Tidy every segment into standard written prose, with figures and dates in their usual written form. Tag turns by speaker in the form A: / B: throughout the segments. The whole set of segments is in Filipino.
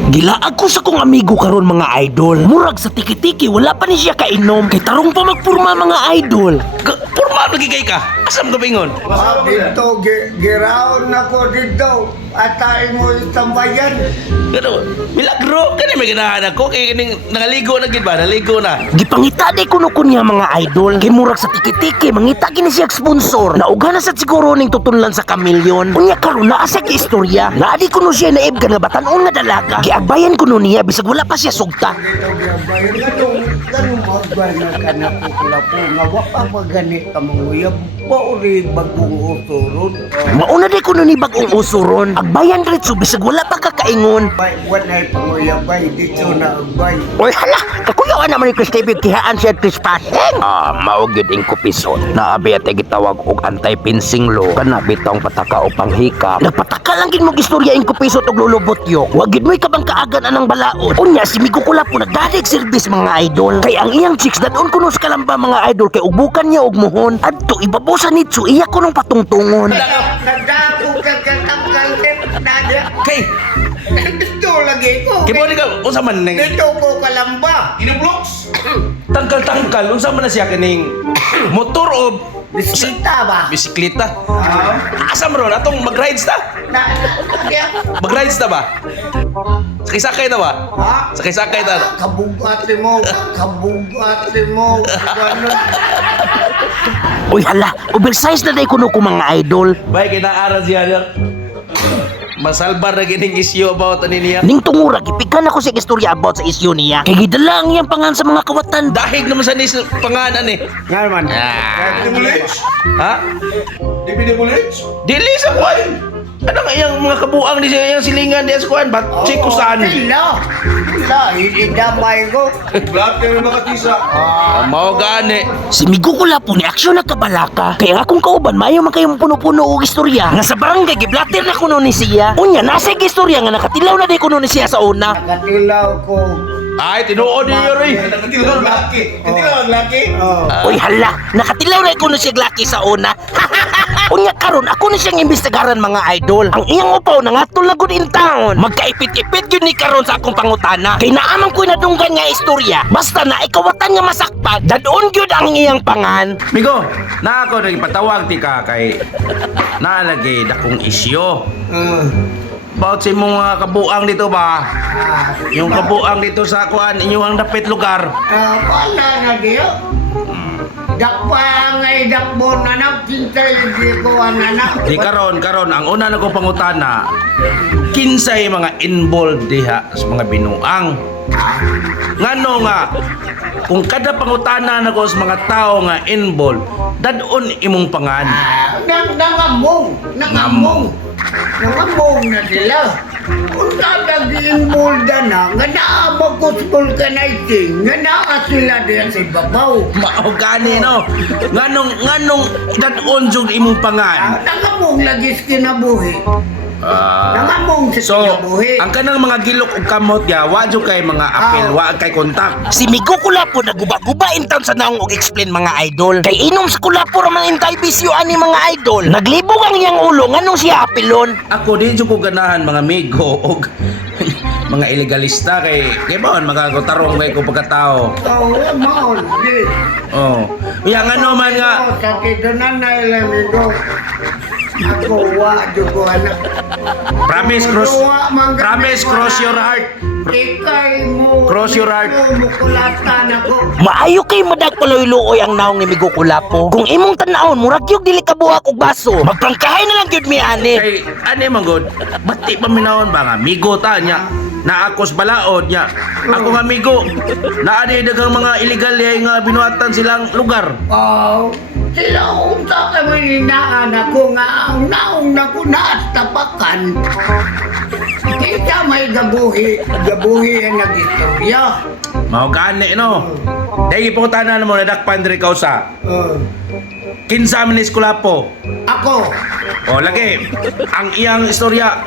A: Gilaag ko sa kong amigo karon mga idol. Murag sa tiki-tiki wala pa ni siya kainom. Kay tarong pa magpurma mga idol.
B: Purma lagi kay ka. Asam ka bingon?
C: Dito, giraon na ko dito. At tayo mo itambayan.
B: Ano? Milagro. Kani may ganahan ako. Kaya kining nangaligo na gid ba? Naligo na.
A: Gipangita di kuno kunya mga idol. Kay murag sa tiki-tiki mangita kini siya sponsor. Nauga na sa siguro ning tutunlan sa kamilyon. Unya karon naa sa istorya. Naadi kuno siya naib nga batan-on nga dalaga. Giagbayan kuno niya bisag wala pa siya sugta.
C: Dito, gibayan. Ganun magbay na ka na po kula po. Nga wapa maganit ka manguyab. Bauri bagong uturod.
A: Mauna di kuno ni bagong usuron. Agbayan ritso bisag wala pa kakaingon.
C: Bay, wanay panguyab bay. Dito na agbay.
A: Oy hala, kakuyawan naman ni Chris TV kihaan siya trespassing. Maugid ing kupisot. Naabi at gitawag og anti-pinsing law. Kana bitong pataka o panghika. Nagpataka lang gid mo istorya ing kupisot og lulubot yo. Wagid mo'y kabang kaagan anang balaod. Unya si Migo Kula po nagdadig service mga idol. Kay ang iyang chicks dadon kuno sa kalamba mga idol kay ubukan niya og muhon. Adto ibabosa nitso iya kunong patungtungon.
C: Nagdako ka katanggal. Nadya.
B: Kay,
C: Dito lagi ko.
B: kibo ni ka. Unsa man ning
C: Dito ko kalamba.
B: Inublocks. Tangkal-tangkal. Unsa man na siya kining motor o
C: Bisita ba?
B: bisikleta? Asam ron atong mag-rides ta? Mag-rides ta ba? Sakay-sakay ta ba?
C: Ha?
B: Sakay-sakay ta.
C: Kabugati mo. Kabugati mo. Ganun.
A: Uy hala, oversize na day kuno ko mga idol.
B: Bay kinaaral siya. Masalbar na gining isyu about ani niya.
A: Ning tungura gipikan ako sa istorya about sa isyu niya. Kay gidala ang iyang pangan sa mga kawatan.
B: Dahig naman sa nis panganan eh.
C: Nga naman.
B: Ha?
D: Di bullets?
B: Dili sa kuan. Ano nga iyang mga kabuang di siya iyang silingan di sa kuan? Bat check ko saan?
C: Wala. Wala. Idamay ko.
D: Black na makatisa.
B: Mao gani.
A: Si Migo Kula po ni aksyon na kabalaka. Kaya nga kung kauban, mayo man kayong puno-puno o istorya. Nga sa barangay, giblater na kuno ni siya. Unya, nasa istorya nga nakatilaw na di kuno ni siya sa una.
C: Nakatilaw ko.
B: Ay tinuod niyo ri.
D: Nakatilaw ang laki. Katilaw ang laki.
A: Uy, hala, nakatilaw na kuno siya glaki sa una. Unya karon ako na siyang imbestigaran mga idol. Ang iyang upaw nangatol na gud in town. Magkaipit-ipit yun ni karon sa akong pangutana. Kay naamang ko nadunggan nga istorya. Basta na ikawatan nga masakpat, dadon gyud ang iyang pangan.
B: Migo, na ako nagpatawag ti ka kay naalagay dakong isyo. About sa imong mga kabuang dito ba? Yung kabuang dito sa kuan inyong dapit lugar.
C: Wala na diyo. Dakpa ngay dakbo nanak. Kintay di ko anak.
B: Di karon ang una na ko pangutana. Kinsay mga involved diha sa mga binuang. Ngano nga kung kada pangutana na ko sa mga tao nga involved, dadon imong pangan.
C: Nangamong. Nangamong na sila. Kung tatagin mulda na, nga naabagos vulcanizing, nga naa sila diyan sa ibabaw.
B: Mao gani no. Nganong dadon jud imong pangan.
C: Nangamong lagi sa kinabuhi. Nangamong sa
B: So,
C: kinabuhi.
B: ang kanang mga gilok ug kamot ya, wa jud kay mga apel, wa kay kontak.
A: Si Migo Kula po naguba-guba in town sa naong og explain mga idol. Kay inom sa Kula po raman intay bisyo ani mga idol. Naglibog ang iyang ulo nganong siya apilon.
B: Ako di jud ko ganahan mga amigo og mga ilegalista kay ba magagotarong kay ko pagkatao.
C: Maol, di.
B: Oh. Uya ngano man nga
C: Sa kidunan na ilamigo. Ako, wa, ko anak.
B: promise cross your heart.
C: Ikay mo.
B: Cross your heart.
C: Mukulatan ako.
A: Maayo kay madag paloy-luoy ang naong ni Migo Kula po. Kung imong tan-awon murag gyud dili ka buhak og baso. Magprangkahay na lang gyud mi ani.
B: Kay ani man god, bati pa minawon ba nga amigo ta nya. Naakos balaod nya. Ako nga amigo. Naani daghang mga illegal nga binuhatan silang lugar.
C: Sila unta kami ninaan ako nga ang naong na ko na at tapakan. Kita may gabuhi ang nag-istorya.
B: Mao gani no. Dahil ipungutanan mo nadakpan diri kausa. Kinsa man ni Kulapo.
C: Ako,
B: O lagi, ang iyang istorya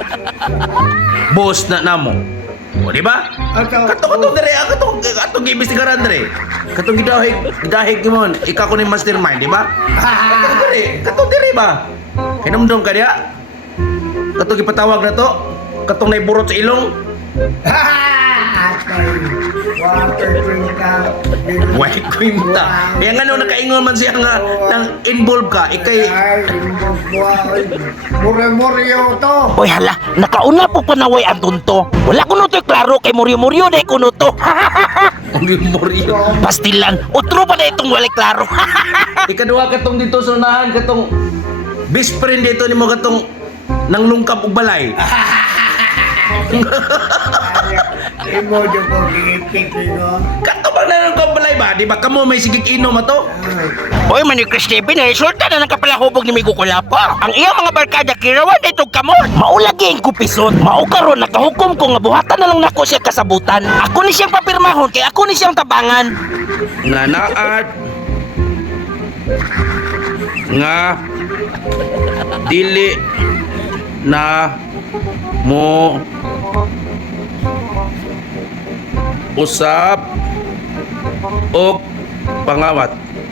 B: boss na namo. O di ba? Kato dire, katong gibistigaran dire. Katong gidahig gimon, ikaw ko ni mastermind, di ba? Katong dire ba? Hinumdum ka diya? Katong gipatawag na to, katong naiburot sa ilong. Way kwinta. Yang ano nakaingon man siya nga nang involve ka, ikay
C: Mure-muryo to.
A: Oy hala, nakauna po panaway ang tunto. Wala ko nuto klaro kay muryo-muryo na ko nuto.
B: muryo.
A: Pastilan, utro pa na itong wala klaro.
B: Ikaduha katong dito sa unahan katong best friend dito nimo katong nang lungkap og balay.
C: Imo jo ko giipit no.
B: Kato ba na lungkap balay ba? Di ba kamo may sigig inom ato?
A: Oy man ni Chris TV na resulta na nakapalahubog ni Migo Kulapa. Ang iyang mga barkada kirawan dito kamot. Maulagi ang kupisot. Maukaron nakahukom ko nga buhatan na lang nako siya kasabutan. Ako ni siyang papirmahon kay ako ni siyang tabangan.
B: Nga naat nga dili na mo usap og pangawat.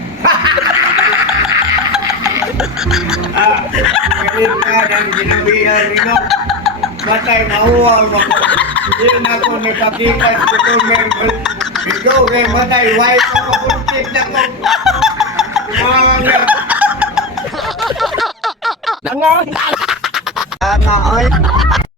C: Galit ka ng ginabihan nino. Matay mahuwal mo. Di na ko nagpakikat ko to member. Ikaw kay matay. Why ko mapulkit na ko. Tanga oy.